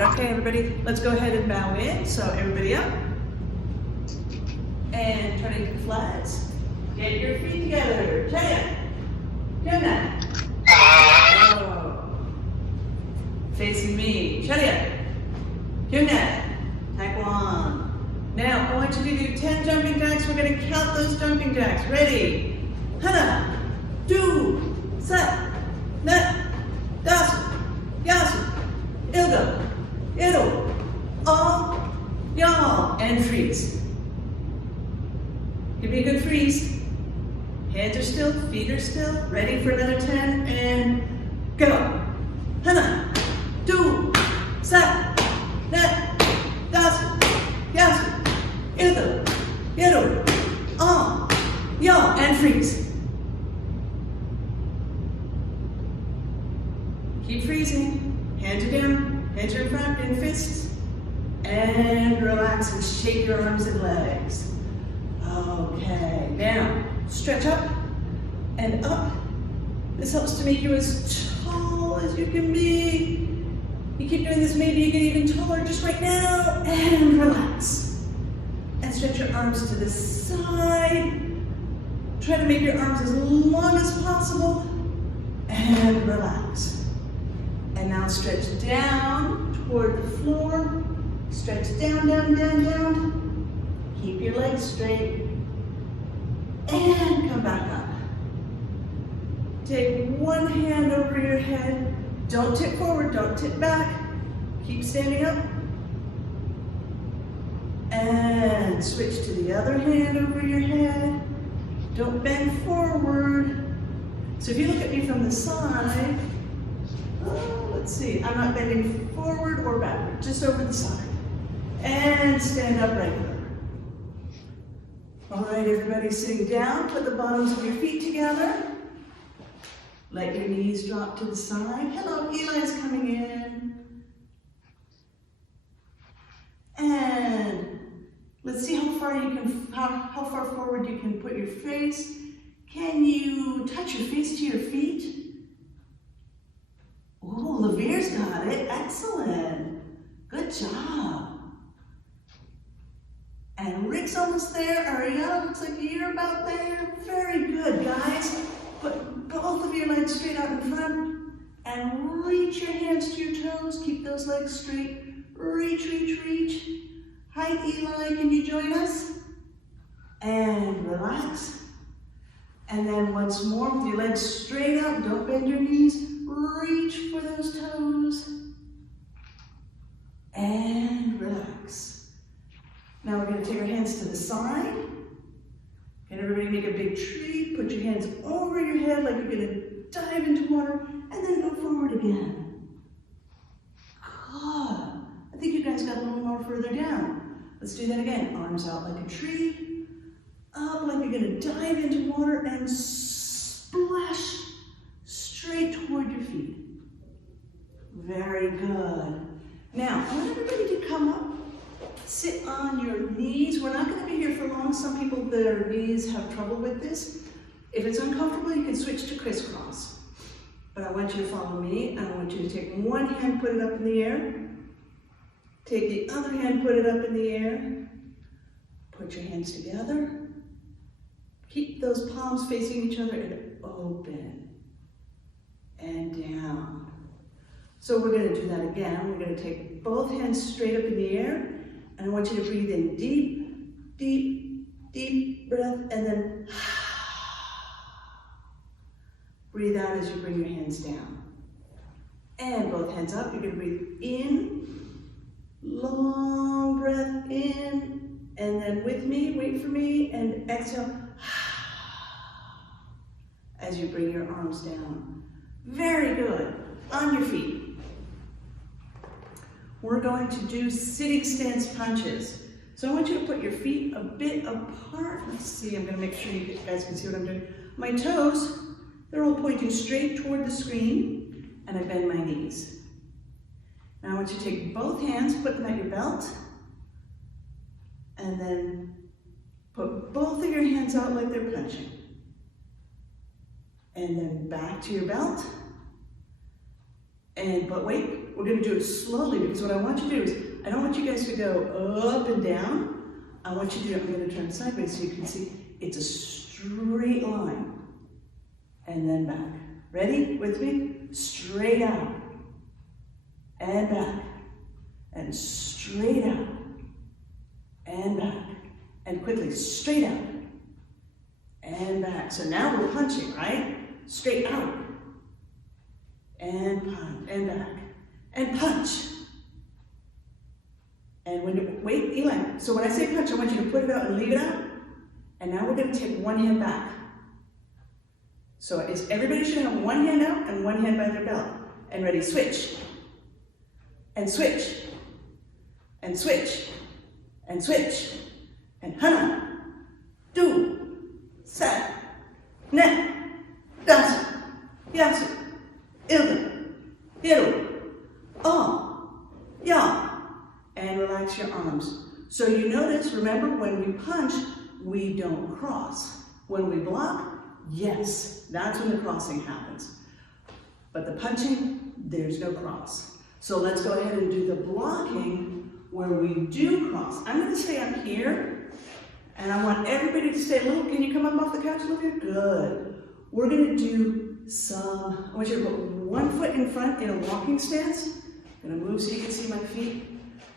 okay, everybody, let's go ahead and bow in. So everybody up. And turn into flags. Get your feet together. Jaya. Yuna. Oh. Facing me. Jaya. Yuna. Taekwon. Now, I want you to do 10 jumping jacks. We're going to count those jumping jacks. Ready? Hana. Do. Set. Net. Dasu. Yasu. Ilga. Ido. All. Y'all. And freeze. Give me a good freeze. Hands are still, feet are still. Ready for another 10 and go. Hana. Do. Set. Net. Dasu. Yasu. Ilga. Ido. All. Y'all. And freeze. Keep freezing. Hands are down, hands are in front, in fists. And relax and shake your arms and legs. Okay, now stretch up and up. This helps to make you as tall as you can be. You keep doing this, maybe you get even taller just right now. And relax. And stretch your arms to the side. Try to make your arms as long as possible. And relax. And now stretch down toward the floor. Stretch down, down, down, down. Keep your legs straight. And come back up. Take one hand over your head. Don't tip forward, don't tip back. Keep standing up. And switch to the other hand over your head. Don't bend forward. So if you look at me from the side, let's see, I'm not bending forward or backward, just over the side. And stand up regular. All right, everybody sitting down, put the bottoms of your feet together. Let your knees drop to the side. Hello, Eli's coming in. And let's see how far forward you can put your face. Can you touch your face to your feet? Oh, Lavere's got it. Excellent. Good job. And Rick's almost there. Ariana, looks like you're about there. Very good, guys. Put both of your legs straight out in front and reach your hands to your toes. Keep those legs straight. Reach, reach, reach. Hi, Eli. Can you join us? And relax. And then once more with your legs straight up. Don't bend your knees. Reach for those toes and relax. Now we're going to take our hands to the side. And everybody make a big tree. Put your hands over your head like you're going to dive into water and then go forward again. Good. I think you guys got a little more further down. Let's do that again. Arms out like a tree. Up like you're going to dive into water and splash straight toward your feet. Very good. Now, I want everybody to come up, sit on your knees. We're not going to be here for long. Some people, their knees have trouble with this. If it's uncomfortable, you can switch to crisscross. But I want you to follow me, and I want you to take one hand, put it up in the air. Take the other hand, put it up in the air. Put your hands together. Keep those palms facing each other and open. And down. So we're going to do that again. We're going to take both hands straight up in the air, and I want you to breathe in deep, deep, deep breath, and then breathe out as you bring your hands down. And both hands up. You're going to breathe in, long breath in, and then with me, wait for me, and exhale as you bring your arms down. Very good. On your feet. We're going to do sitting stance punches. So I want you to put your feet a bit apart. Let's see, I'm going to make sure you guys can see what I'm doing. My toes, they're all pointing straight toward the screen, and I bend my knees. Now I want you to take both hands, put them at your belt, and then put both of your hands out like they're punching. And then back to your belt. But wait, we're going to do it slowly because what I want you to do is, I don't want you guys to go up and down. I want you to do it, I'm going to turn sideways so you can see it's a straight line. And then back. Ready? With me? Straight out. And back. And straight out. And back. And quickly, straight out. And back. So now we're punching, right? Straight out. And punch. And back. And punch. And when you, wait, Eli, so when I say punch, I want you to put it out and leave it out. And now we're going to take one hand back. So everybody should have one hand out and one hand by their belt. And ready, switch. And switch. And switch. And switch. And hana. Do. Set. Ne. Dasu. Yasu. Ilda. Hiru. Oh. Ya. And relax your arms. So you notice, remember, when we punch, we don't cross. When we block, yes, that's when the crossing happens. But the punching, there's no cross. So let's go ahead and do the blocking where we do cross. I'm going to stay up here, and I want everybody to stay. Little, can you come up off the couch, Olivia? Good. We're going to do I want you to put one foot in front in a walking stance. I'm going to move so you can see my feet.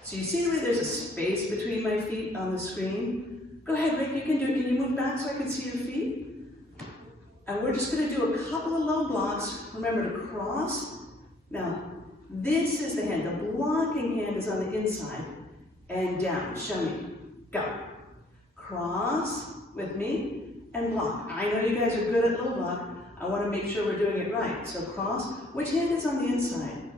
So you see the way there's a space between my feet on the screen? Go ahead, Rick, you can do it. Can you move back so I can see your feet? And we're just going to do a couple of low blocks. Remember to cross. Now, this is the hand. The blocking hand is on the inside and down. Show me. Go. Cross with me and block. I know you guys are good at low block. I want to make sure we're doing it right. So cross. Which hand is on the inside?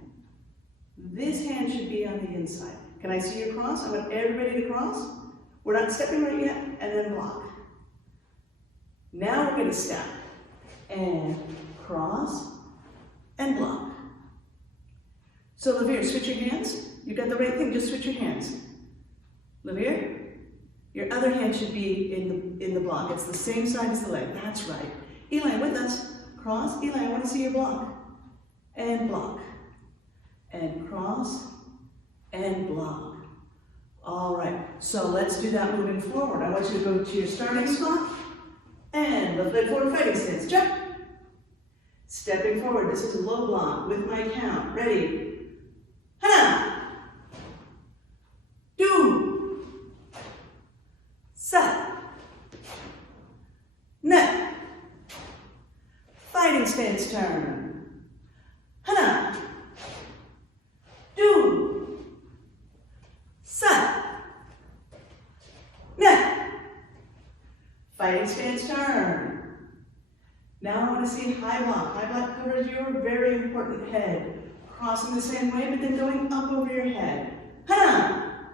This hand should be on the inside. Can I see your cross? I want everybody to cross. We're not stepping right yet, and then block. Now we're going to step and cross and block. So Lavere, switch your hands. You got the right thing, just switch your hands. Lavere, your other hand should be in the block. It's the same side as the leg. That's right. Eli, with us. Cross. Eli, I want to see your block. And block. And cross. And block. All right, so let's do that moving forward. I want you to go to your starting spot and left leg forward fighting stance. Jump. Stepping forward. This is a low block with my count. Ready? Hana. Do. Set. Ne. Fighting stance turn. Hana. Do. Set. Ne. Fighting stance turn. Now I want to see high block. High block covers your very important head. Crossing the same way, but then going up over your head. Hana.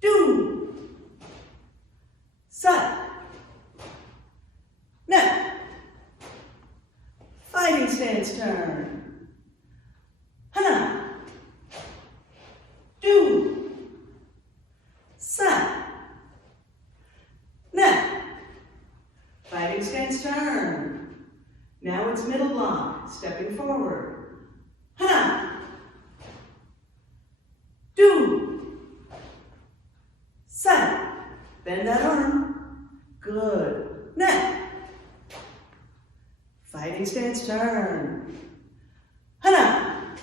Do. Set. Ne. Fighting stance turn. Hana. Do. Set. Ne. Fighting stance turn. Now it's middle block, stepping forward. Hana. Do. Set. Bend that arm. Good. Ne. Fighting stance turn. Hana.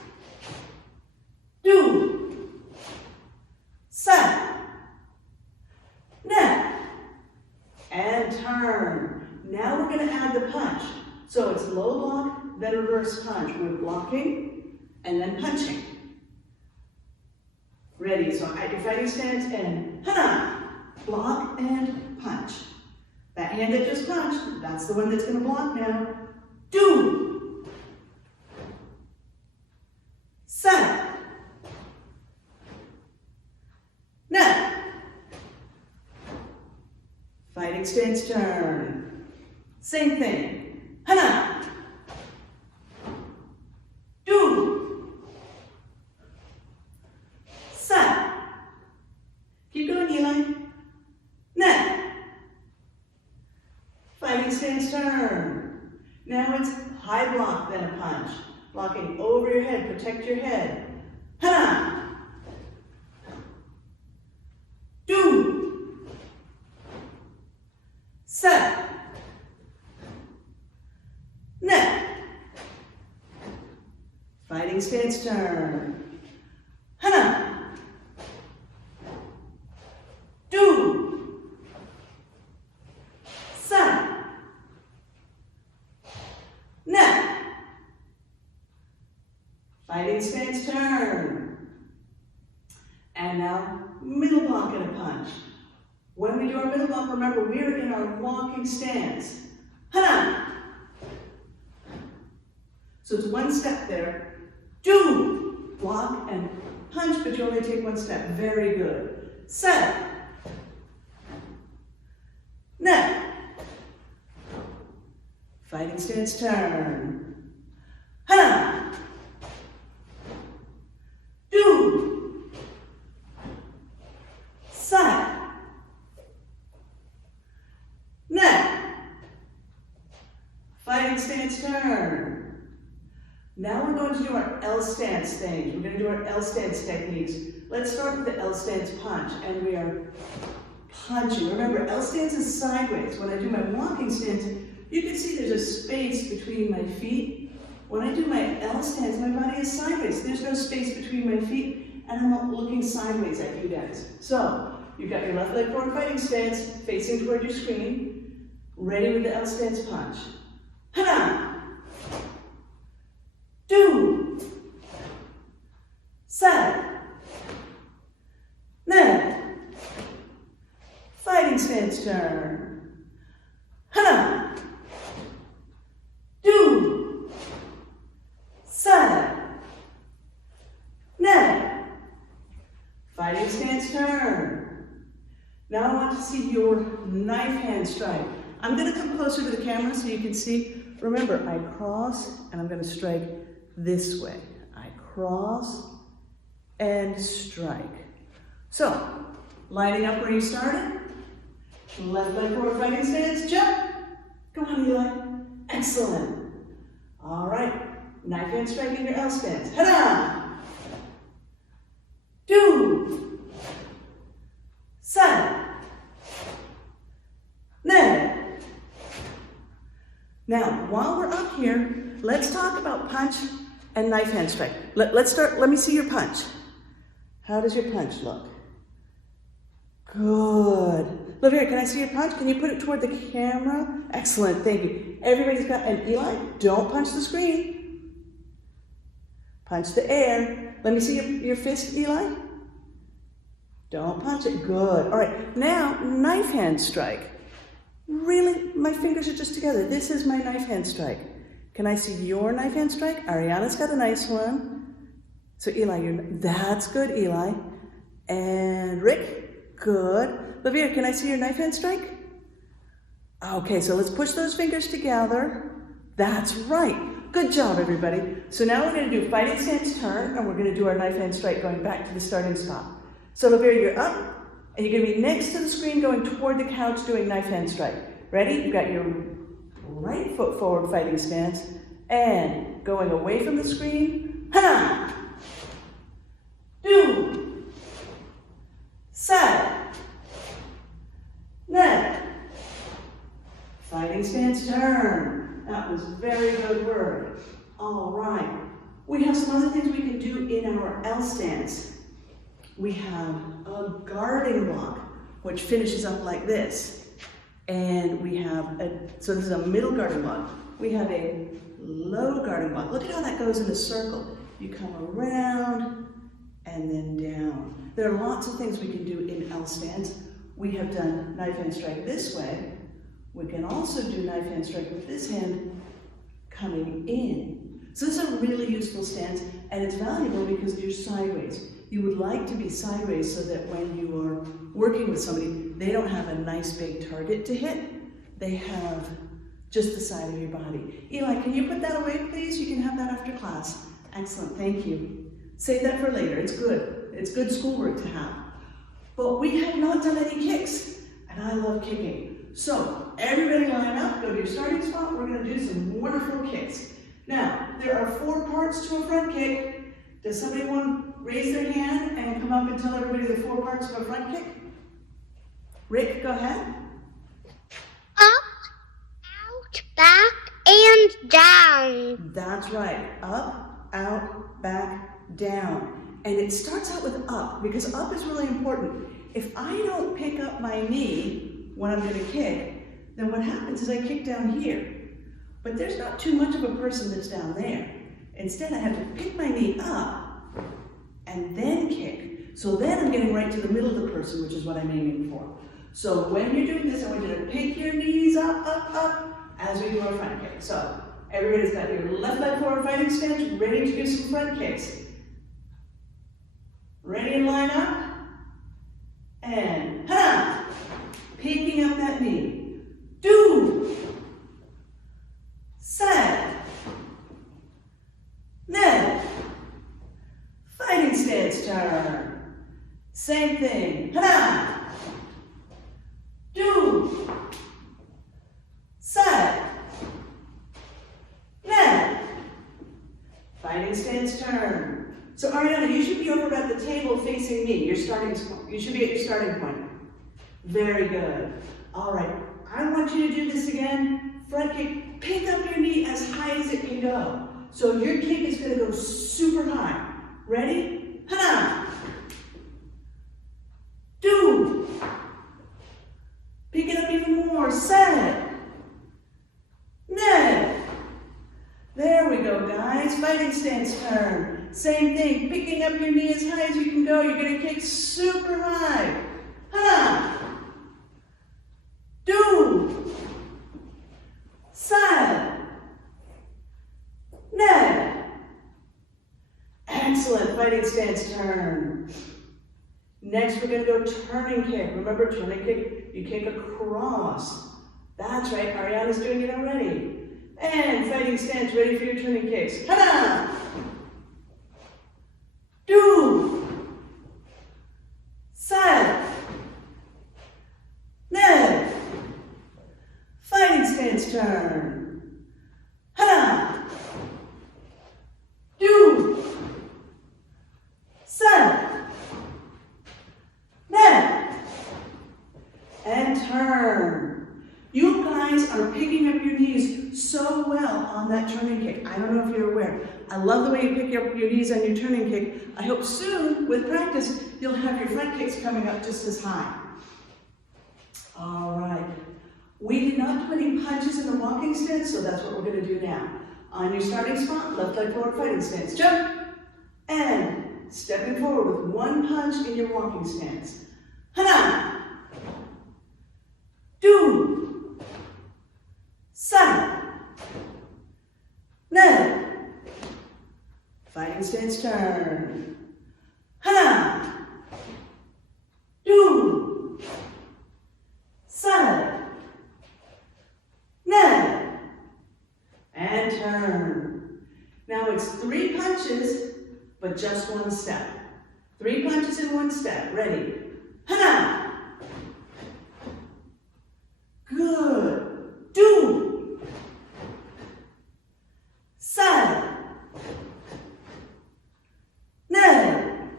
Do. Set. Ne. And turn. Now we're going to add the punch. So it's low block, then reverse punch. We're blocking and then punching. Ready, so at your fighting stance and hana. Block and punch. That hand that just punched, that's the one that's going to block now. Do. Set. Ne. Fighting stance turn. Same thing. Hana. Do. Set. Keep going, Eli. Ne. Fighting stance turn. Now it's high block, then a punch. Locking over your head, protect your head. Hana. Do. Set. Net. Fighting stance turn. Hana. Do. Set. Net. Fighting stance turn. And now middle block and a punch. When we do our middle block, remember we're in our walking stance. Hana. So it's one step there. Do. Block and punch, but you only take one step. Very good. Set. Net. Fighting stance turn. Hana. Do. Set. Net. Fighting stance turn. Now we're going to do our L stance things. We're going to do our L stance techniques. Let's start with the L stance punch, and we are punching. Remember, L stance is sideways. When I do my walking stance, you can see there's a space between my feet. When I do my L stance, my body is sideways. There's no space between my feet, and I'm not looking sideways at you guys. So, you've got your left leg forward fighting stance, facing toward your screen, ready with the L stance punch. Hana. Do. Set. Net. Fighting stance turn. Hana. Do. Set. Net. Fighting stance turn. Now I want to see your knife hand strike. I'm going to come closer to the camera so you can see. Remember, I cross and I'm going to strike this way. I cross and strike. So, lining up where you started. Left leg forward fighting stance, jump. Come on, Eli. Excellent. All right, knife hand strike in your L stance. Hana. Do. Set. Net. Now, while we're up here, let's talk about punch and knife hand strike. Let's start, let me see your punch. How does your punch look? Good. Look here, can I see your punch? Can you put it toward the camera? Excellent, thank you. Everybody's got, and Eli, don't punch the screen. Punch the air. Let me see your fist, Eli. Don't punch it, good. All right, now, knife hand strike. Really, my fingers are just together. This is my knife hand strike. Can I see your knife hand strike? Ariana's got a nice one. So Eli, that's good, Eli. And Rick, good. Lavia, can I see your knife hand strike? Okay, so let's push those fingers together. That's right. Good job, everybody. So now we're going to do fighting stance turn, and we're going to do our knife hand strike going back to the starting spot. So Lavia, you're up, and you're going to be next to the screen going toward the couch doing knife hand strike. Ready? You've got your right foot forward fighting stance, and going away from the screen. Hana! Do! Set! Net! Fighting stance turn. That was very good work. All right. We have some other things we can do in our L stance. We have a guarding block, which finishes up like this. And we have so this is a middle guarding block. We have a low guarding block. Look at how that goes in a circle. You come around and then down. There are lots of things we can do in L stance. We have done knife hand strike this way. We can also do knife hand strike with this hand coming in. So this is a really useful stance, and it's valuable because you're sideways. You would like to be sideways so that when you are working with somebody, they don't have a nice big target to hit. They have just the side of your body. Eli, can you put that away, please? You can have that after class. Excellent, thank you. Save that for later, it's good. It's good schoolwork to have. But we have not done any kicks, and I love kicking. So, everybody line up, go to your starting spot. We're gonna do some wonderful kicks. Now, there are 4 parts to a front kick. Does somebody want to raise their hand and come up and tell everybody the 4 parts of a front kick? Rick, go ahead. Up, out, back, and down. That's right. Up, out, back, down. And it starts out with up, because up is really important. If I don't pick up my knee when I'm going to kick, then what happens is I kick down here. But there's not too much of a person that's down there. Instead, I have to pick my knee up and then kick. So then I'm getting right to the middle of the person, which is what I'm aiming for. So when you're doing this, I want you to pick your knees up, up, up, as we do our front kick. So everybody's got your left leg forward fighting stance, ready to do some front kicks. Ready and line up. And ha! Picking up that knee. Do. Set. Ned. Fighting stance turn. Same thing. Ha! Do. Set. Ned. Fighting stance turn. So Ariana, you should be over at the table facing me. You should be at your starting point. Very good. All right, I want you to do this again. Front kick, pick up your knee as high as it can go. So your kick is gonna go super high. Ready? Ha! Do. Pick it up even more. Set. Ned. There we go, guys. Fighting stance turn. Same thing. Picking up your knee as high as you can go. You're going to kick super high. Ha! Do. Side. Ned. Excellent. Fighting stance turn. Next, we're going to go turning kick. Remember, turning kick, you kick across. That's right. Ariana's doing it already. And fighting stance, ready for your turning kicks. Ha! Do. Side. Ned. Fighting stance turn. Ha! Do. Side. Ned. And turn. You guys are picking up your knees so well on that turning kick. I don't know if you're aware. I love the way you pick up your knees on your turning kick. I hope soon, with practice, you'll have your front kicks coming up just as high. All right. We did not do any punches in the walking stance, so that's what we're going to do now. On your starting spot, left leg forward fighting stance. Jump! And stepping forward with 1 punch in your walking stance. Hana! Do. Side. Ned. Fighting stance turn. Hana. Do. Side. Ned. And turn. Now it's 3 punches, but just 1 step. 3 punches in 1 step. Ready? Hana. Good. Do. Side. Ned.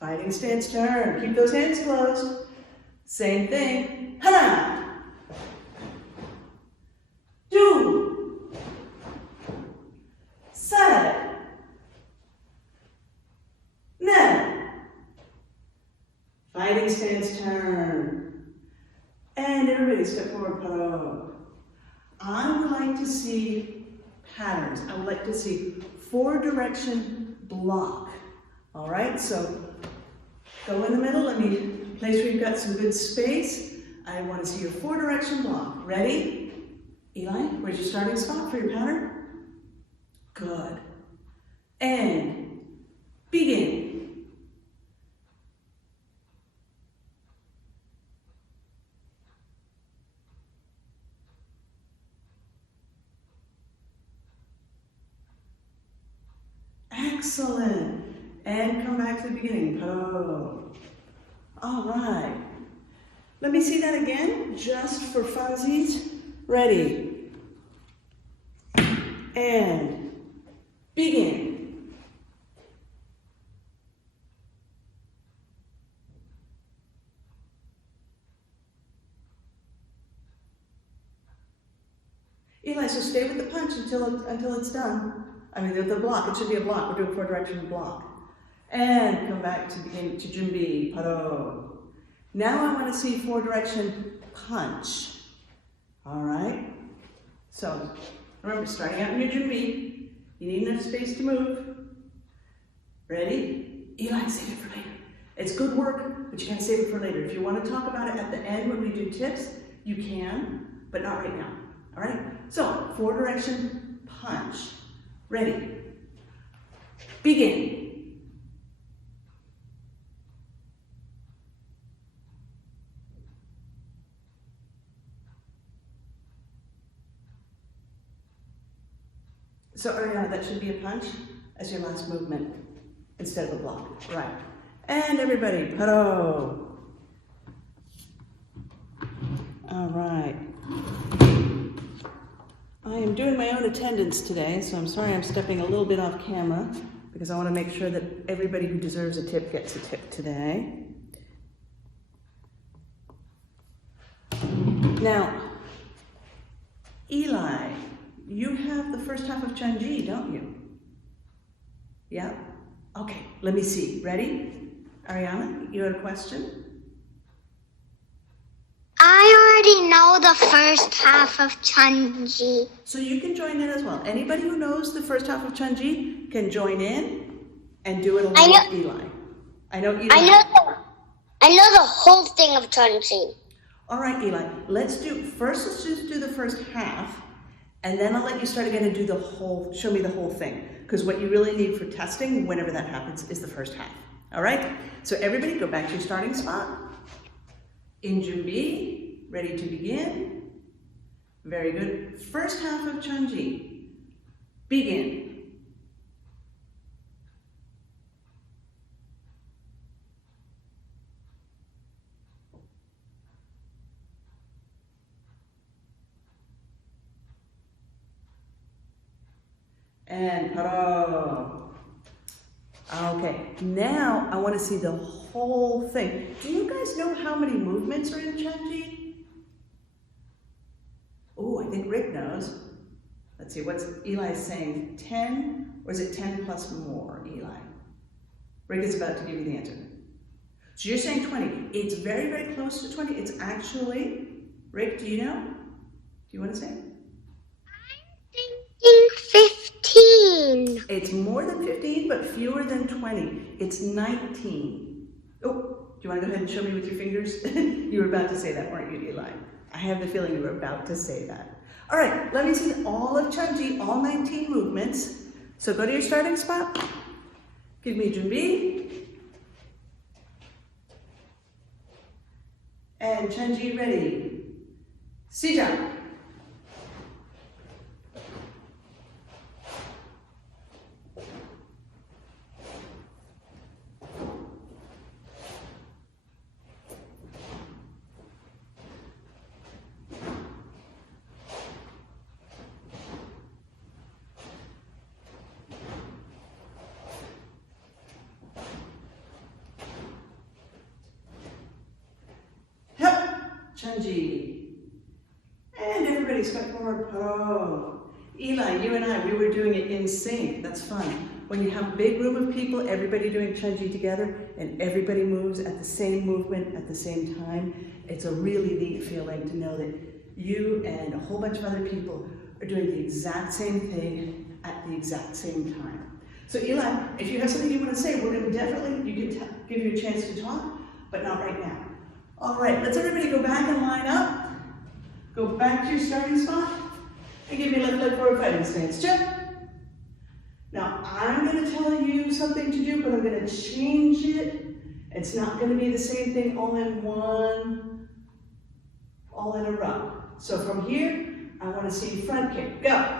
Fighting stance turn. Keep those hands closed. Same thing. Hana. Do. Side. Ned. Fighting stance turn. And everybody step forward, paro. I would like to see patterns. I would like to see 4-direction block. All right, so go in the middle. Let me place where you've got some good space. I want to see your 4-direction block. Ready? Eli, where's your starting spot for your pattern? Good. And begin. Excellent. And come back to the beginning. Paro. All right. Let me see that again, just for funsies. Ready. and begin. Eli, so stay with the punch until it's done. I mean, the block, it should be a block. We're doing 4 direction block. And come back to begin to 준비, 바로. Now I want to see 4 direction punch. All right? So, remember, starting out in your 준비, you need enough space to move. Ready? Eli, save it for later. It's good work, but you gotta save it for later. If you want to talk about it at the end when we do tips, you can, but not right now. All right? So, 4 direction punch. Ready? Begin. So, Ariana, that should be a punch as your last movement instead of a block. Right. And everybody, paro. All right. I am doing my own attendance today, so I'm sorry I'm stepping a little bit off camera because I want to make sure that everybody who deserves a tip gets a tip today. Now, Eli, you have the first half of Chunji, don't you? Yeah? Okay, let me see. Ready? Ariana, you had a question? I already know the first half of Chunji. So you can join in as well. Anybody who knows the first half of Chunji can join in and do it along with Eli. I know Eli. I know the whole thing of Chunji. All right, Eli. Let's just do the first half, and then I'll let you start again and do the whole. Show me the whole thing, because what you really need for testing, whenever that happens, is the first half. All right. So everybody, go back to your starting spot. In 준비, ready to begin. Very good. First half of Chunji. Begin. And paro. Okay, now I want to see the whole thing. Do you guys know how many movements are in Chunji? Oh, I think Rick knows. Let's see, what's Eli saying? 10, or is it 10 plus more, Eli? Rick is about to give you the answer. So you're saying 20. It's very, very close to 20. It's actually, Rick, do you know? Do you want to say? I'm thinking 15. It's more than 15, but fewer than 20. It's 19. Oh, do you want to go ahead and show me with your fingers? You were about to say that, weren't you, Eli? I have the feeling you were about to say that. All right, let me see all of Chunji, all 19 movements. So go to your starting spot. Give me 준비. And Chunji ready. 시작. Chunji. And everybody step forward, paro. Eli, you and I, we were doing it in sync. That's fun. When you have a big group of people, everybody doing Chunji together, and everybody moves at the same movement at the same time, it's a really neat feeling to know that you and a whole bunch of other people are doing the exact same thing at the exact same time. So Eli, if you have something you want to say, we're going to definitely, you can give you a chance to talk, but not right now. All right, let's everybody go back and line up. Go back to your starting spot and give me left leg forward fighting stance. Check. Now, I'm going to tell you something to do, but I'm going to change it. It's not going to be the same thing all in a row. So from here, I want to see front kick. Go.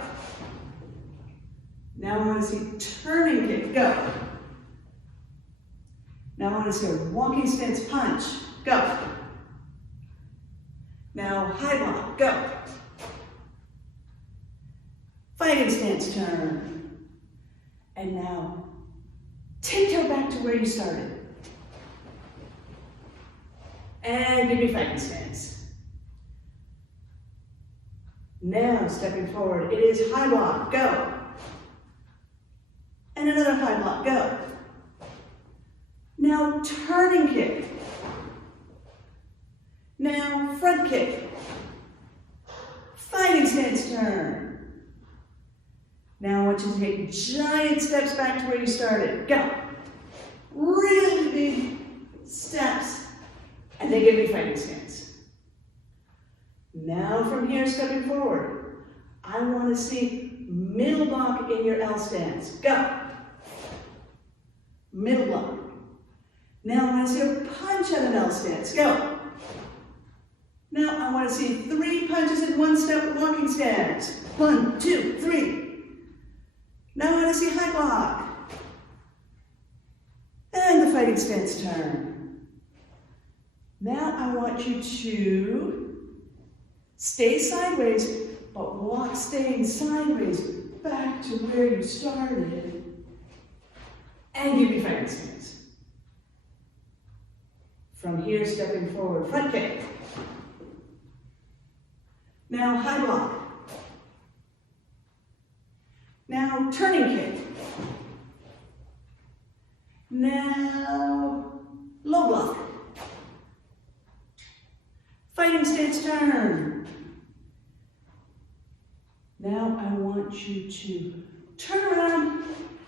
Now I want to see turning kick. Go. Now I want to see a walking stance punch. Go. Now high block, go. Fighting stance turn. And now, tiptoe back to where you started. And give me fighting stance. Now, stepping forward, it is high block, go. And another high block, go. Now, turning kick. Now, front kick. Fighting stance turn. Now I want you to take giant steps back to where you started. Go. Really big steps. And then give me fighting stance. Now from here, stepping forward. I want to see middle block in your L stance. Go. Middle block. Now I want to see a punch at an L stance. Go. Now I want to see 3 punches in 1 step walking stance. 1, 2, 3. Now I want to see high block. And the fighting stance turn. Now I want you to stay sideways, but walk staying sideways back to where you started. And give me fighting stance. From here, stepping forward, front kick. Now high block. Now turning kick. Now low block. Fighting stance turn. Now I want you to turn around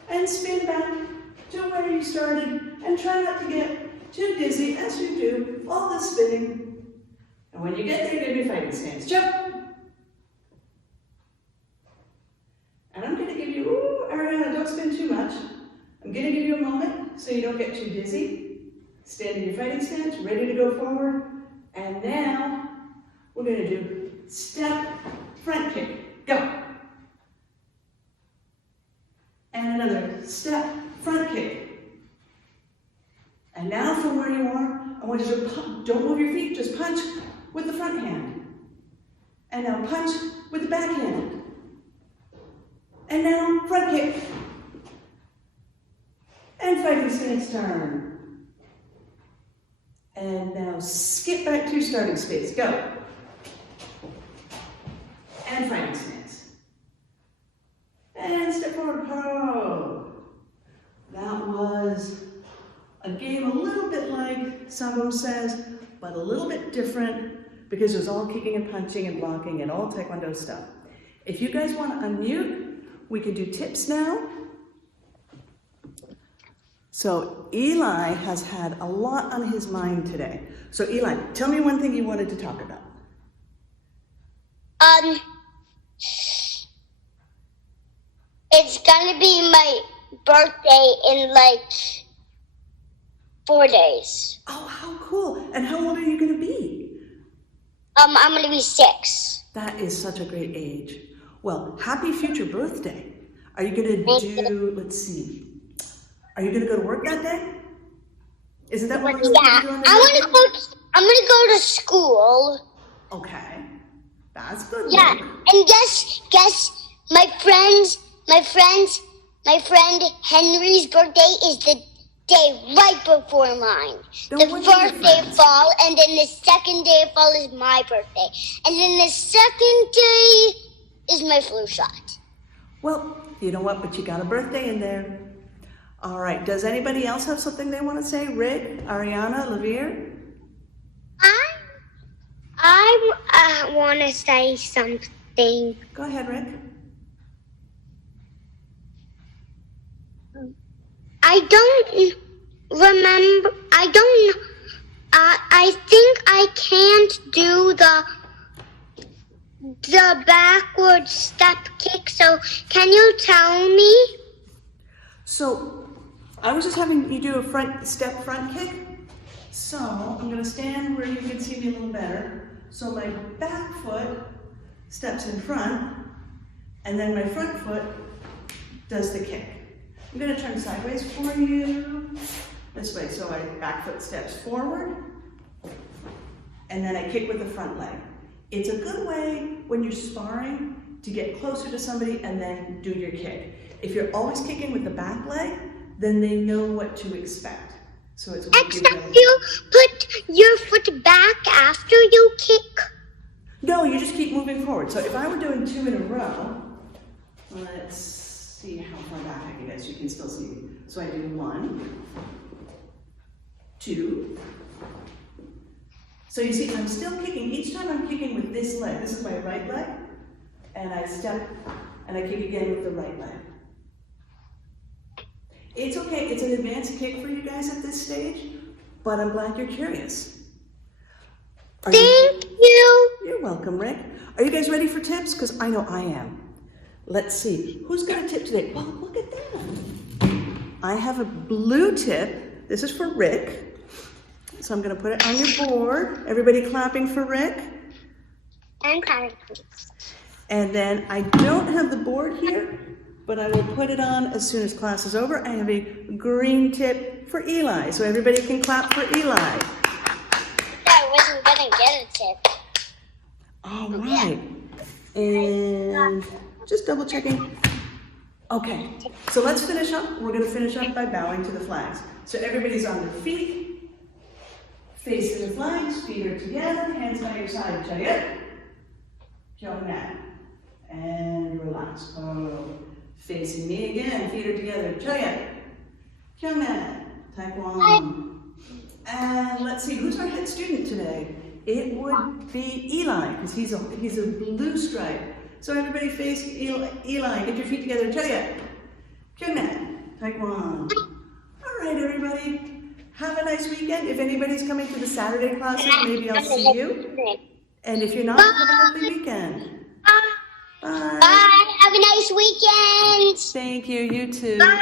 and spin back to where you started and try not to get too dizzy as you do all the spinning. And when you get there, give me fighting stance. Jump. And I'm going to give you, Ariana, don't spin too much. I'm going to give you a moment so you don't get too dizzy. Stand in your fighting stance, ready to go forward. And now we're going to do step, front kick, go. And another step, front kick. And now from where you are, I want you to don't move your feet, just punch with the front hand. And now punch with the back hand. And now front kick. And fighting stance turn. And now skip back to your starting space. Go. And fighting stance. And step forward. Oh. That was a game a little bit like Sangam says, but a little bit different because it was all kicking and punching and blocking and all Taekwondo stuff. If you guys want to unmute, we can do tips now. So Eli has had a lot on his mind today. So Eli, tell me one thing you wanted to talk about. It's gonna be my birthday in like 4 days. Oh, how cool. And how old are you gonna be? I'm gonna be 6. That is such a great age. Well, happy future birthday. Are you gonna do, let's see, are you gonna go to work that day? Isn't that what you're doing? I'm gonna go to school. Okay, that's good. Yeah, and guess, my friend Henry's birthday is the day right before mine. The first day of fall, and then the second day of fall is my birthday. And then the second day is my flu shot. Well, you know what, but you got a birthday in there. All right, does anybody else have something they want to say? Rick, Ariana, Lavere? I want to say something. Go ahead, Rick. I don't remember, I think I can't do the backward step kick, so can you tell me? So, I was just having you do a front kick. So, I'm gonna stand where you can see me a little better. So my back foot steps in front, and then my front foot does the kick. I'm gonna turn sideways for you, this way. So my back foot steps forward, and then I kick with the front leg. It's a good way when you're sparring to get closer to somebody and then do your kick. If you're always kicking with the back leg, then they know what to expect. So it's Except you put your foot back after you kick. No, you just keep moving forward. So if I were doing 2 in a row, let's see how far back I can get so you can still see me. So I do 1, 2. So you see, I'm still kicking. Each time I'm kicking with this leg. This is my right leg. And I step and I kick again with the right leg. It's okay. It's an advanced kick for you guys at this stage, but I'm glad you're curious. Thank you. You're welcome, Rick. Are you guys ready for tips? Because I know I am. Let's see. Who's got a tip today? Well, look at that. I have a blue tip. This is for Rick. So I'm going to put it on your board. Everybody clapping for Rick. And clapping. And then I don't have the board here, but I will put it on as soon as class is over. I have a green tip for Eli. So everybody can clap for Eli. I wasn't going to get a tip. All right. And just double checking. Okay, so let's finish up. We're going to finish up by bowing to the flags. So everybody's on their feet, facing the flags, feet are together, hands by your side. Chayet. Kyungnak. And relax. Oh. Facing me again, feet are together. Chayet. Kyungnak. Taekwon-do. And let's see, who's our head student today? It would be Eli, because he's a blue stripe. So everybody face Eli, get your feet together, Chayet. Kyungnak, Taekwon. All right, everybody, have a nice weekend. If anybody's coming to the Saturday classes, maybe I'll see you. And if you're not, have a lovely weekend. Bye. Bye. Have a nice weekend. Thank you, you too. Bye.